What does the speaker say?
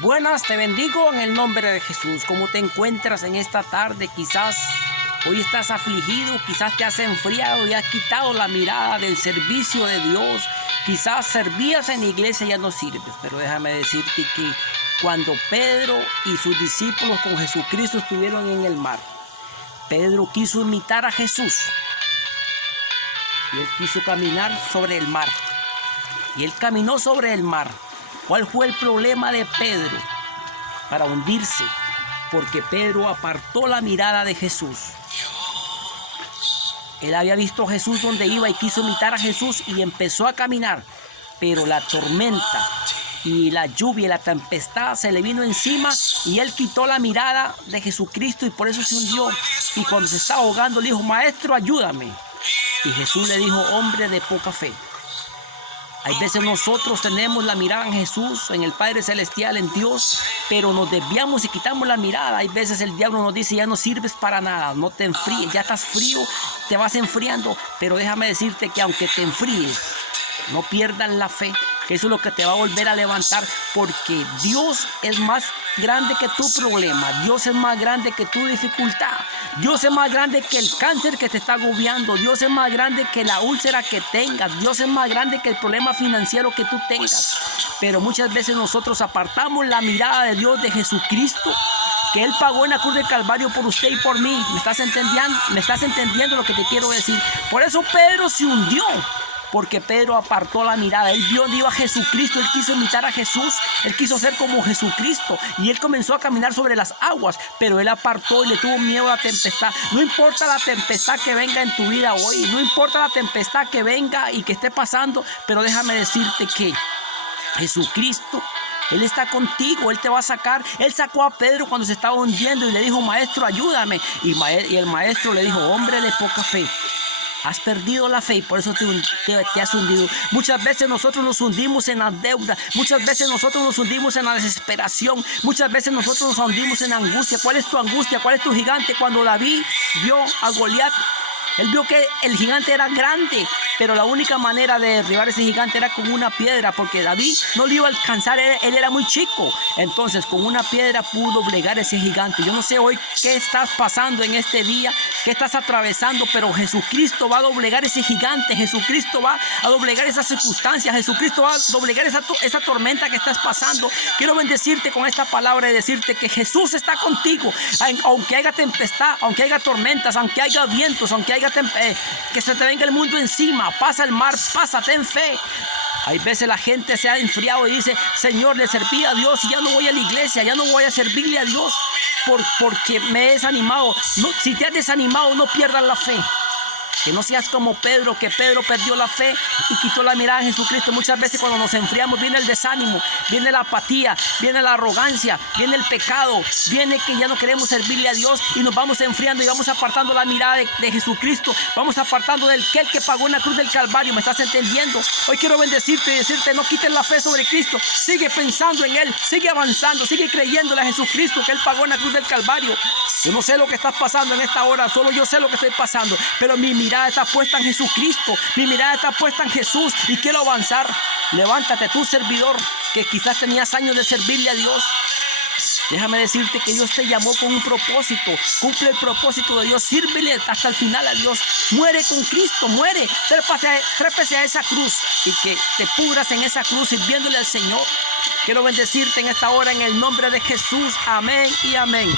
Buenas, te bendigo en el nombre de Jesús. ¿Cómo te encuentras en esta tarde? Quizás hoy estás afligido, quizás te has enfriado y has quitado la mirada del servicio de Dios. Quizás servías en la iglesia y ya no sirves. Pero déjame decirte que cuando Pedro y sus discípulos con Jesucristo estuvieron en el mar, Pedro quiso imitar a Jesús. Y él quiso caminar sobre el mar. Y él caminó sobre el mar. ¿Cuál fue el problema de Pedro para hundirse? Porque Pedro apartó la mirada de Jesús. Él había visto a Jesús donde iba y quiso imitar a Jesús y empezó a caminar. Pero la tormenta y la lluvia y la tempestad se le vino encima y él quitó la mirada de Jesucristo y por eso se hundió. Y cuando se estaba ahogando le dijo: Maestro, ayúdame. Y Jesús le dijo: hombre de poca fe. Hay veces nosotros tenemos la mirada en Jesús, en el Padre Celestial, en Dios, pero nos desviamos y quitamos la mirada. Hay veces el diablo nos dice: ya no sirves para nada, no te enfríes, ya estás frío, te vas enfriando. Pero déjame decirte que aunque te enfríes, no pierdas la fe, que eso es lo que te va a volver a levantar, porque Dios es más grande que tu problema, Dios es más grande que tu dificultad, Dios es más grande que el cáncer que te está agobiando, Dios es más grande que la úlcera que tengas, Dios es más grande que el problema financiero que tú tengas. Pero muchas veces nosotros apartamos la mirada de Dios, de Jesucristo, que Él pagó en la cruz del Calvario por usted y por mí. ¿Me estás entendiendo? ¿Me estás entendiendo lo que te quiero decir? Por eso Pedro se hundió. Porque Pedro apartó la mirada. Él vio donde iba Jesucristo. Él quiso imitar a Jesús. Él quiso ser como Jesucristo. Y él comenzó a caminar sobre las aguas. Pero él apartó y le tuvo miedo a la tempestad. No importa la tempestad que venga en tu vida hoy. No importa la tempestad que venga y que esté pasando. Pero déjame decirte que Jesucristo, Él está contigo, Él te va a sacar. Él sacó a Pedro cuando se estaba hundiendo y le dijo: Maestro, ayúdame. Y el maestro le dijo: hombre de poca fe. Has perdido la fe y por eso te has hundido. Muchas veces nosotros nos hundimos en la deuda. Muchas veces nosotros nos hundimos en la desesperación. Muchas veces nosotros nos hundimos en la angustia. ¿Cuál es tu angustia? ¿Cuál es tu gigante? Cuando David vio a Goliat, él vio que el gigante era grande, pero la única manera de derribar ese gigante era con una piedra, porque David no le iba a alcanzar, él era muy chico. Entonces con una piedra pudo doblegar ese gigante. Yo no sé hoy qué estás pasando en este día, qué estás atravesando, pero Jesucristo va a doblegar ese gigante. Jesucristo va a doblegar esas circunstancias. Jesucristo va a doblegar esa tormenta que estás pasando. Quiero bendecirte con esta palabra y decirte que Jesús está contigo. Aunque haya tempestad, aunque haya tormentas, aunque haya vientos, aunque haya que se te venga el mundo encima, pasa el mar, pasa, ten fe. Hay veces la gente se ha enfriado y dice: Señor, le serví a Dios y ya no voy a la iglesia, ya no voy a servirle a Dios porque me he desanimado. No, si te has desanimado, no pierdas la fe. Que no seas como Pedro, que Pedro perdió la fe y quitó la mirada de Jesucristo. Muchas veces cuando nos enfriamos viene el desánimo, viene la apatía, viene la arrogancia, viene el pecado, viene que ya no queremos servirle a Dios y nos vamos enfriando y vamos apartando la mirada de Jesucristo. Vamos apartando del que pagó en la cruz del Calvario. ¿Me estás entendiendo? Hoy quiero bendecirte y decirte: no quites la fe sobre Cristo. Sigue pensando en Él, sigue avanzando, sigue creyéndole a Jesucristo que Él pagó en la cruz del Calvario. Yo no sé lo que estás pasando en esta hora, solo yo sé lo que estoy pasando, pero mi mirada está puesta en Jesucristo, mi mirada está puesta en Jesús y quiero avanzar. Levántate, tú servidor, que quizás tenías años de servirle a Dios. Déjame decirte que Dios te llamó con un propósito. Cumple el propósito de Dios, sírvele hasta el final a Dios. Muere con Cristo, muere, trépese a esa cruz y que te pudras en esa cruz sirviéndole al Señor. Quiero bendecirte en esta hora en el nombre de Jesús. Amén y amén.